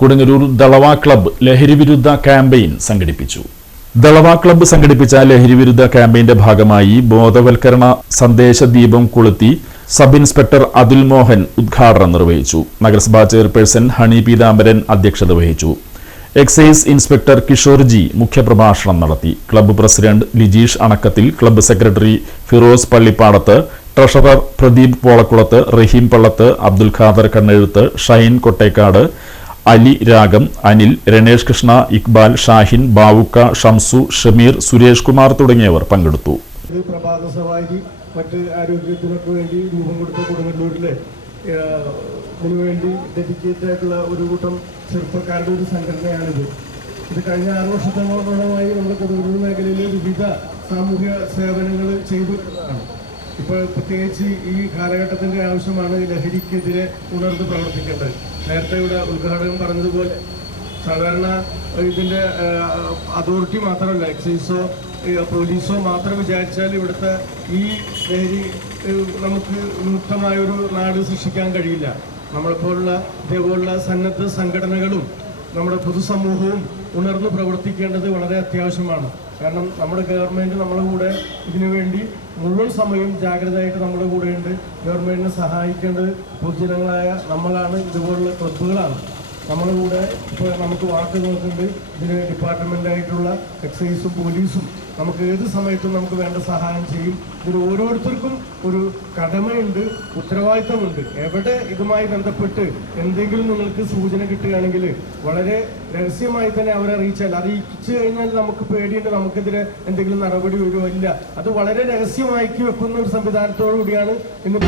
Kodungallur Dalawa club ലഹരിവിരുദ്ധ campaign സംഘടിപ്പിച്ചു. Dalawa club സംഘടിപ്പിച്ച ലഹരിവിരുദ്ധ ക്യാമ്പയിന്റെ ഭാഗമായി ബോധവൽക്കരണ സന്ദേശ ദീപം കൊളുത്തി സബ് ഇൻസ്പെക്ടർ അതുൽ മോഹൻ ഉദ്ഘാടനം നിർവഹിച്ചു. നഗരസഭാ ചെയർപേഴ്സൺ ഹണി പീതാംബരൻ അധ്യക്ഷത വഹിച്ചു. എക്സൈസ് ഇൻസ്പെക്ടർ കിഷോർ ജി മുഖ്യപ്രഭാഷണം നടത്തി. Club president Lijeesh Anakkathil, club secretary Firoz Pallippadath, treasurer Pradeep Polakkulath, Raheem Pallath, Abdul Khader Kannezhuth, Shine Kottekkad, Ali Ragam, Anil, Ranesh Krishna, Iqbal, Shahin, ബാവുക്ക, Shamsu, Shameer, Suresh Kumar തുടങ്ങിയവർ പങ്കെടുത്തു. പ്രഭാത സവാരി മറ്റ് ആരോഗ്യത്തിനൊക്കെ വേണ്ടി രൂപം കൊടുത്ത കൊടുങ്ങല്ലൂരിലെ ഇതിനുവേണ്ടി ഡെഡിക്കേറ്റഡ് ആയിട്ടുള്ള ഒരു കൂട്ടം ചെറുപ്പക്കാരുടെ ഒരു സംഘടനയാണിത്. ഇത് കഴിഞ്ഞ 6 വർഷത്തോളമായി നമ്മുടെ കൊടുങ്ങല്ലൂർ മേഖലയിൽ വിവിധ സാമൂഹ്യ സേവനങ്ങൾ ചെയ്തു വരുന്നതാണ്. ഇപ്പോൾ പ്രത്യേകിച്ച് ഈ കാലഘട്ടത്തിൻ്റെ ആവശ്യമാണ് ലഹരിക്കെതിരെ ഉണർന്ന് പ്രവർത്തിക്കേണ്ടത്. നേരത്തെ ഇവിടെ ഉദ്ഘാടനം പറഞ്ഞതുപോലെ സാധാരണ ഇതിൻ്റെ അതോറിറ്റി മാത്രമല്ല, എക്സൈസോ പോലീസോ മാത്രം വിചാരിച്ചാൽ ഇവിടുത്തെ ഈ ലഹരി നമുക്ക് മുക്തമായൊരു നാട് സൃഷ്ടിക്കാൻ കഴിയില്ല. നമ്മളെപ്പോലുള്ള ഇതേപോലുള്ള സന്നദ്ധ സംഘടനകളും നമ്മുടെ പൊതുസമൂഹവും ഉണർന്ന് പ്രവർത്തിക്കേണ്ടത് വളരെ അത്യാവശ്യമാണ്. കാരണം നമ്മുടെ ഗവൺമെൻറ് നമ്മുടെ കൂടെ ഇതിനുവേണ്ടി മുഴുവൻ സമയം ജാഗ്രതയായിട്ട് നമ്മുടെ കൂടെയുണ്ട്. ഗവൺമെൻറ്റിനെ സഹായിക്കേണ്ടത് പൊതുജനങ്ങളായ നമ്മളാണ്, ഇതുപോലുള്ള ക്ലബ്ബുകളാണ്. നമ്മുടെ കൂടെ ഇപ്പോൾ നമുക്ക് വാക്ക് നോക്കുന്നുണ്ട്. ഇതിന് ഡിപ്പാർട്ട്മെൻറ്റായിട്ടുള്ള എക്സൈസും പോലീസും നമുക്ക് ഏത് സമയത്തും നമുക്ക് വേണ്ട സഹായം ചെയ്യും. ഇതിൽ ഓരോരുത്തർക്കും ഒരു കടമയുണ്ട്, ഉത്തരവാദിത്തമുണ്ട്. എവിടെ ഇതുമായി ബന്ധപ്പെട്ട് എന്തെങ്കിലും നിങ്ങൾക്ക് സൂചന കിട്ടുകയാണെങ്കിൽ വളരെ രഹസ്യമായി തന്നെ അവരെ അറിയിച്ചു കഴിഞ്ഞാൽ നമുക്ക് പേടിയുണ്ട്, നമുക്കെതിരെ എന്തെങ്കിലും നടപടി വരുമോ ഇല്ല. അത് വളരെ രഹസ്യമാക്കി വെക്കുന്ന ഒരു സംവിധാനത്തോടു കൂടിയാണ് ഇന്ന്